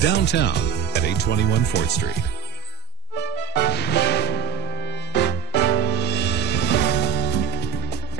downtown at 821 4th Street.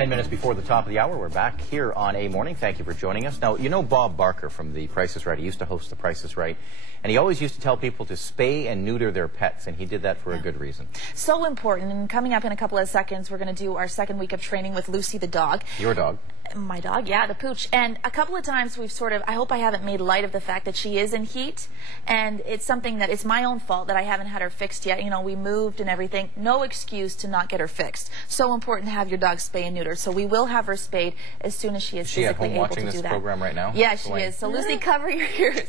Minutes before the top of the hour, we're back here on A Morning. Thank you for joining us. Now, you know Bob Barker from The Price is Right. He used to host The Price is Right, and he always used to tell people to spay and neuter their pets, and he did that for a good reason. So important. And coming up in a couple of seconds, we're going to do our second week of training with Lucy the dog. Your dog. My dog, yeah, the pooch. And a couple of times we've sort of, I hope I haven't made light of the fact that she is in heat, and it's something that it's my own fault that I haven't had her fixed yet. You know, we moved and everything. No excuse to not get her fixed. So important to have your dog spay and neutered. So we will have her spayed as soon as she is physically able to do that. Is she at home watching this program right now? Yeah, she is. So Lucy, cover your ears.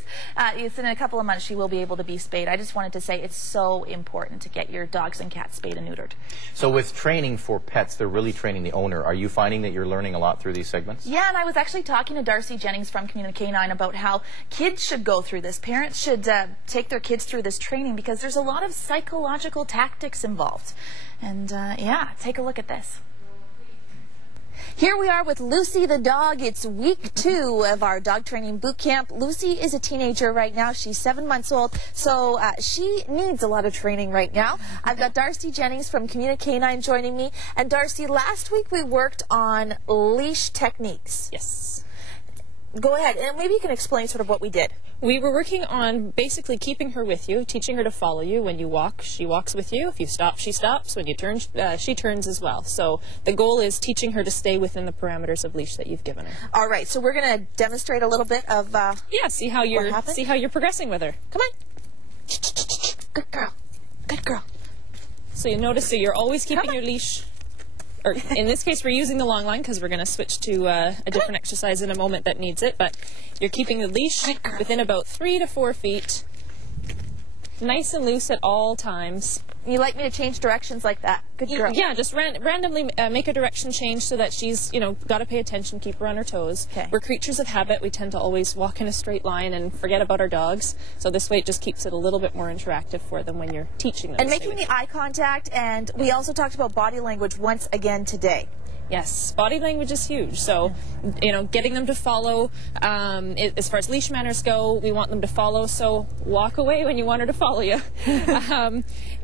It's in a couple of months she will be able to be spayed. I just wanted to say it's so important to get your dogs and cats spayed and neutered. So with training for pets, they're really training the owner. Are you finding that you're learning a lot through these segments? Yeah, and I was actually talking to Darcy Jennings from Community K9 about how kids should go through this. Parents should take their kids through this training because there's a lot of psychological tactics involved. And yeah, take a look at this. Here we are with Lucy the dog. It's week 2 of our dog training boot camp. Lucy is a teenager right now. She's 7 months old, so she needs a lot of training right now. I've got Darcy Jennings from Community K9 joining me. And Darcy, last week we worked on leash techniques. Yes. Go ahead, and maybe you can explain sort of what we did. We were working on basically keeping her with you, teaching her to follow you. When you walk, she walks with you. If you stop, she stops. When you turn, she turns as well. So the goal is teaching her to stay within the parameters of leash that you've given her. All right, so we're going to demonstrate a little bit of yeah, see how you're progressing with her. Come on. Good girl. Good girl. So you notice that you're always keeping your leash. Or in this case, we're using the long line because we're going to switch to a different exercise in a moment that needs it. But you're keeping the leash within about 3 to 4 feet, nice and loose at all times. You like me to change directions like that? Good girl. Yeah, just randomly make a direction change so that she's, you know, got to pay attention, keep her on her toes. Okay. We're creatures of habit. We tend to always walk in a straight line and forget about our dogs. So this way it just keeps it a little bit more interactive for them when you're teaching them. And making the eye contact, and we also talked about body language once again today. Yes, body language is huge. So, you know, getting them to follow, as far as leash manners go, we want them to follow, so walk away when you want her to follow you.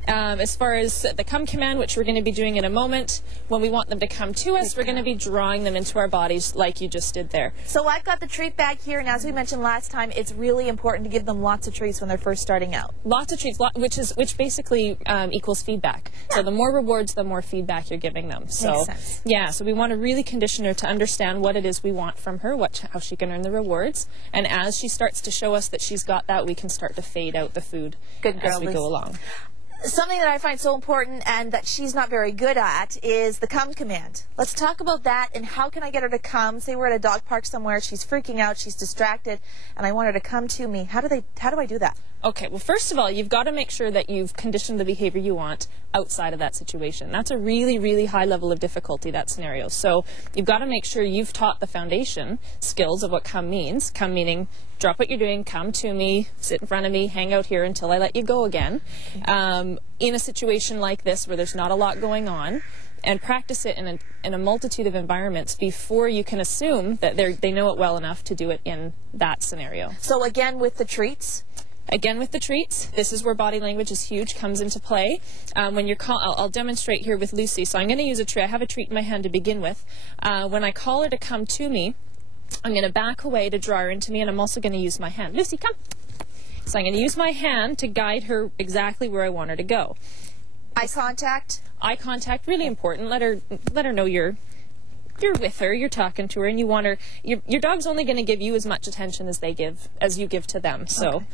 As far as the come command, which we're going to be doing in a moment, when we want them to come to us, we're going to be drawing them into our bodies like you just did there. So I've got the treat bag here, and as we mentioned last time, it's really important to give them lots of treats when they're first starting out. Lots of treats, which basically equals feedback. Yeah. So the more rewards, the more feedback you're giving them. So, makes sense. Yeah, so we want to really condition her to understand what it is we want from her, how she can earn the rewards. And as she starts to show us that she's got that, we can start to fade out the food as we go along. Something that I find so important and that she's not very good at is the come command. Let's talk about that, and how can I get her to come? Say we're at a dog park somewhere, she's freaking out, she's distracted, and I want her to come to me. How do I do that? Okay, well, first of all, you've got to make sure that you've conditioned the behavior you want outside of that situation. That's a really, really high level of difficulty, that scenario. So you've got to make sure you've taught the foundation skills of what come means. Come meaning drop what you're doing, come to me, sit in front of me, hang out here until I let you go again. In a situation like this where there's not a lot going on, and practice it in a multitude of environments before you can assume that they know it well enough to do it in that scenario. So again with the treats? Again with the treats, this is where body language is huge, comes into play. When you're I'll demonstrate here with Lucy. So I'm going to use a treat. I have a treat in my hand to begin with. When I call her to come to me, I'm going to back away to draw her into me, and I'm also going to use my hand. Lucy, come. So I'm going to use my hand to guide her exactly where I want her to go. Eye contact? Eye contact, really important. Let her know you're with her, you're talking to her, and you want her. Your dog's only going to give you as much attention as you give to them. So, okay.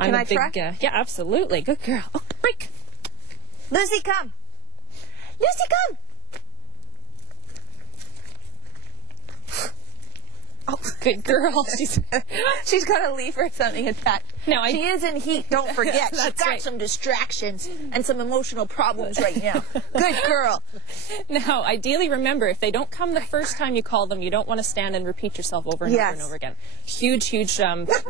Can I try? Yeah, absolutely. Good girl. Oh, break. Lucy, come. Lucy, come. Oh, good girl. She's got a leaf or something attached. No, she is in heat, don't forget. She's got right. some distractions and some emotional problems right now. Good girl. Now, ideally, remember, if they don't come the first time you call them, you don't want to stand and repeat yourself over and over and over again. Huge, huge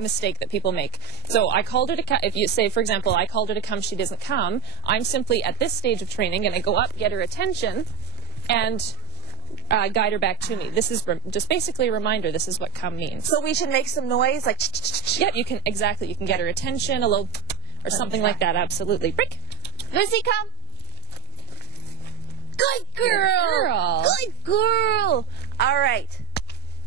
mistake that people make. So I called her to come. If you say, for example, I called her to come, she doesn't come, I'm simply, at this stage of training, going to go up, get her attention, and guide her back to me. This is just basically a reminder. This is what come means. So we should make some noise, like. Yep, you can exactly. You can get her attention, a little, or something like that. Absolutely. Break. Lucy, come. Good girl. Good girl. All right.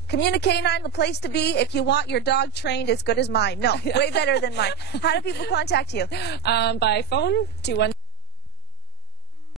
Communique9, the place to be if you want your dog trained as good as mine. No, way better than mine. How do people contact you? By phone, 212.